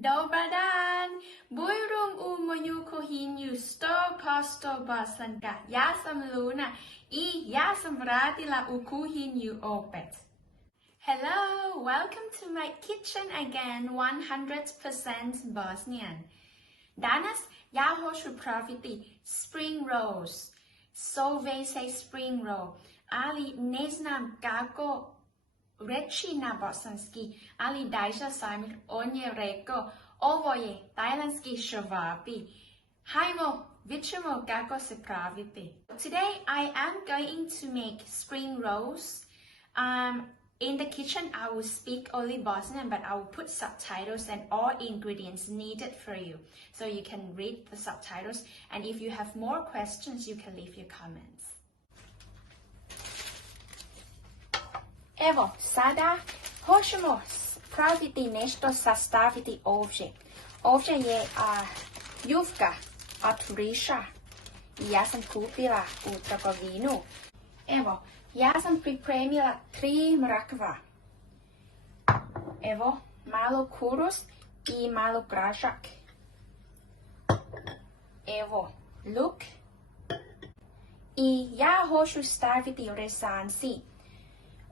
Dobar dan! Bujrum u moju kuhinju 100% Bosanka. Ja sam Luna I ja sam vratila u kuhinju opet. Hello! Welcome to my kitchen again, 100% Bosnian. Danas ja hoću praviti spring rolls. Zove se spring roll, ali ne znam kako reći na bosanski, ali Dajša Samir, on je rekao, ovo je tajlandski ševapi. Hajmo, vidjet ćemo kako se praviti. Today I am going to make spring rolls. In the kitchen I will speak only Bosnian, but I will put subtitles and all ingredients needed for you. So you can read the subtitles, and if you have more questions, you can leave your comments. Evo, sada hoćemo praviti nešto, sastaviti ovdje. Ovdje je jufka od riža i ja sam kupila u trgovinu. Evo, ja sam pripremila 3 mrkva. Evo, malo kuruz i malo grašak. Evo, luk. I ja hoću staviti rezanci.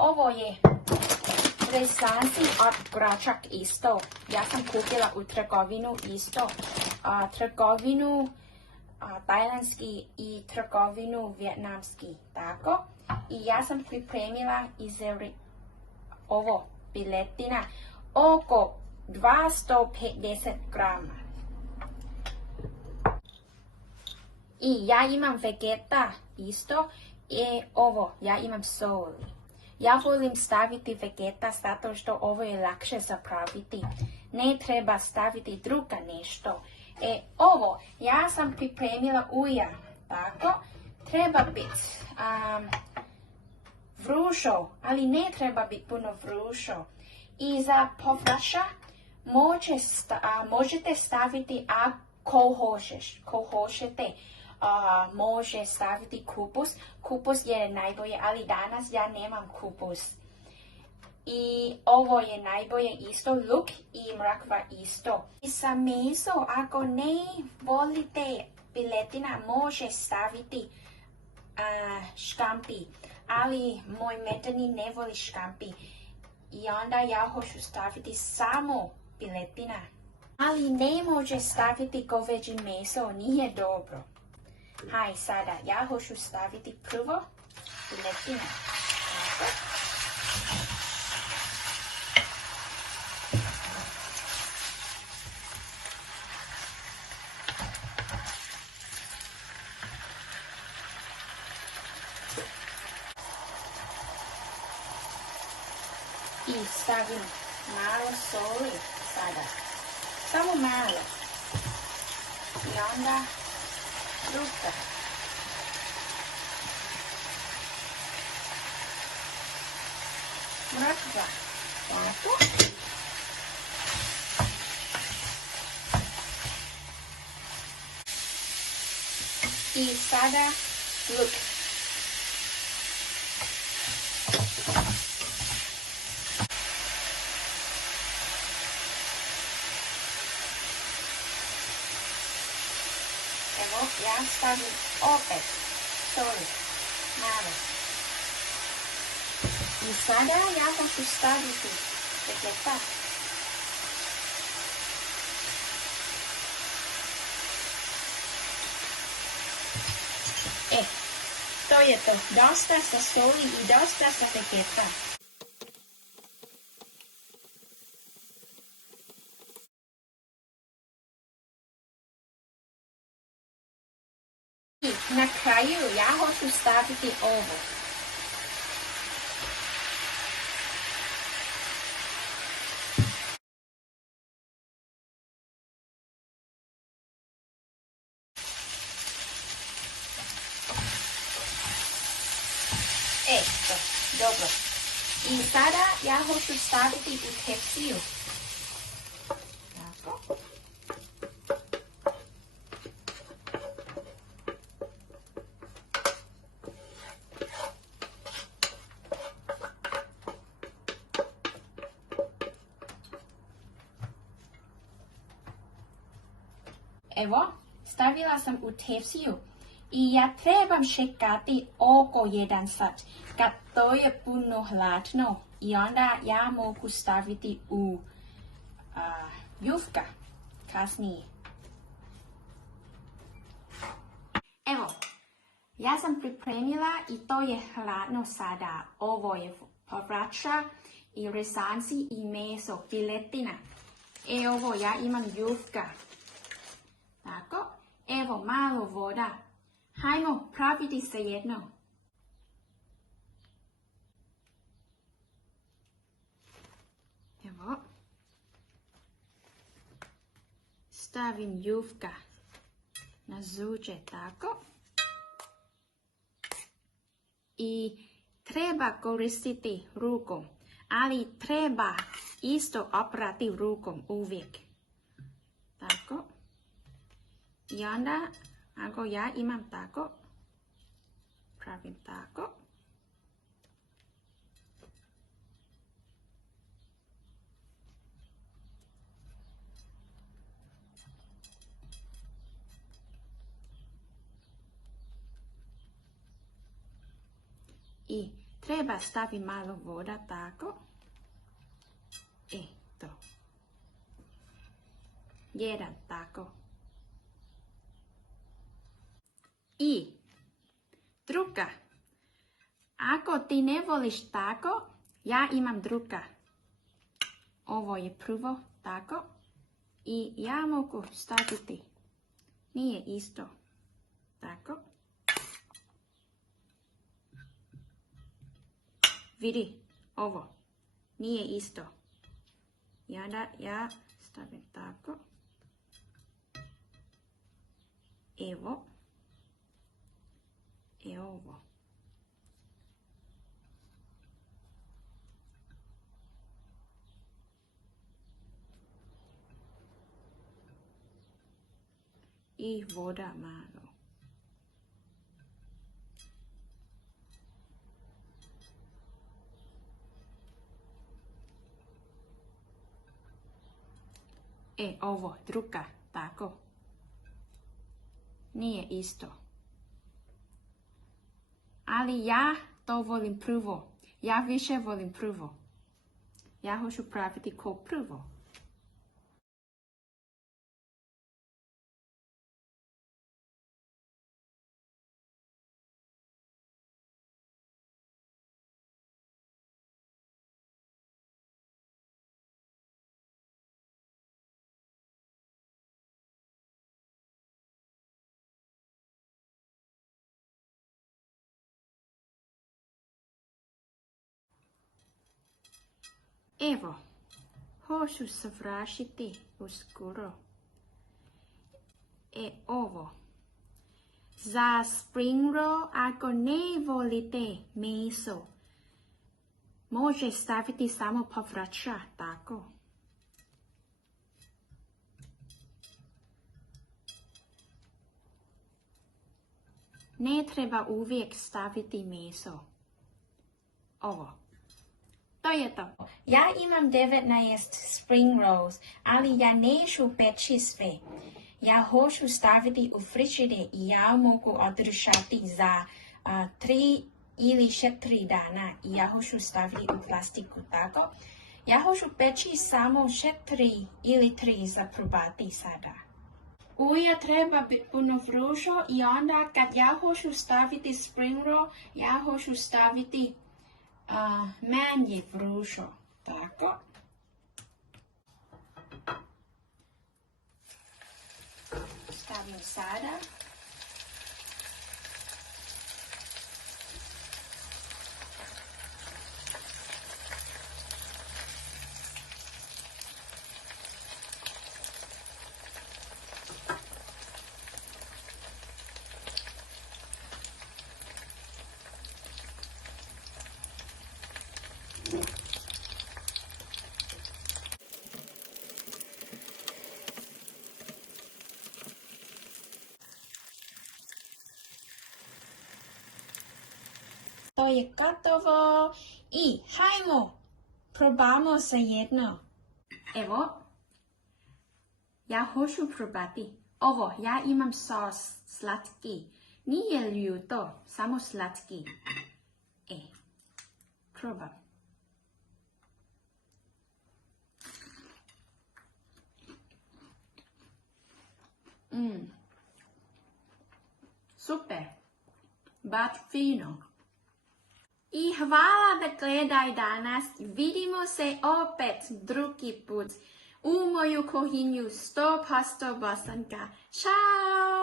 Ovo je rezanci od grašak isto. Ja sam kupila u trgovinu isto. Trgovinu tajlandski i trgovinu vjetnamski. Tako. I ja sam pripremila ovo piletina oko 250 grama. I ja imam vegeta isto. I ovo, ja imam sol. Ja volim staviti vegeta zato što ovo je lakše zapraviti. Ne treba staviti druga nešto. Ovo, ja sam pripremila ulja. Tako, treba biti vrućo, ali ne treba biti puno vrućo. I za povrća možete staviti ko hoćete. Može staviti kupus. Kupus je najbolje, ali danas ja nemam kupus. I ovo je najbolje isto, luk i mrkva isto. I sa meso, ako ne volite piletina, može staviti škampi. Ali moj metani ne voli škampi. I onda ja hoću staviti samo piletina. Ali ne može staviti goveđi meso, nije dobro. Haj, sada, ja hoću staviti prvo piletinu. I stavim malo soli sada. Samo malo. I onda fruta. Mrkva. Tako. I sada luk. Evo, ja stavim opet soli, malo. I sada ja hoću staviti vegeta. To je to. Dosta sa soli i dosta sa vegeta. Na kraju ja hoću staviti ovo. Eto, dobro. I sada ja hoću staviti u tepsiju. Tako. Evo, stavila sam u tefsiju i ja trebam čekati oko 1 sat kad to je puno hladno i onda ja mogu staviti u jufka kasnije. Evo, ja sam pripremila i to je hladno sada. Ovo je povrća i rezanci i meso, filetina. Evo, ja imam jufka. Tako, evo malo voda. Hajmo praviti se jedno. Evo. Stavim jufka na zuđe, tako. I treba koristiti rukom, ali treba isto oprati rukom uvijek. Tako. I onda, ako ja imam tako, pravim tako. I treba staviti malo voda, tako. To. Jedan, tako. I druga. Ako ti ne voliš tako, ja imam druga. Ovo je prvo, tako. I ja mogu staviti. Nije isto. Tako. Vidi, ovo. Nije isto. I onda ja stavim tako. Evo. I ovo. I voda malo. Ovo, druga, tako. Nije isto. Ali ja to volim prvo. Ja više volim prvo. Ja hoću praviti ko prvo. Evo, hoću savršiti uskoro. Ovo. Za spring roll, ako ne volite meso, može staviti samo povrća, tako. Ne treba uvijek staviti meso. Ovo. To je to. Ja imam 19 spring rolls, ali ja neću peći sve. Ja hoću staviti u frižider i ja mogu održati za 3 ili 4 dana. I ja hoću staviti u plastiku, tako. Ja hoću peći samo 4 ili 3 za probati sada. Ulje treba biti puno vrućo i onda kad ja hoću staviti spring roll, ja hoću staviti manje vrućo, tako. Stavim sada. To je gotovo i hajmo, probamo se jedno. Evo, ja hoću probati. Ovo, ja imam sos slatki. Nije ljuto, samo slatki. Probam. Super. Baš fino. I hvala da gledaj danas. Vidimo se opet drugi put u moju kuhinju 100% Bosanka. Ćao!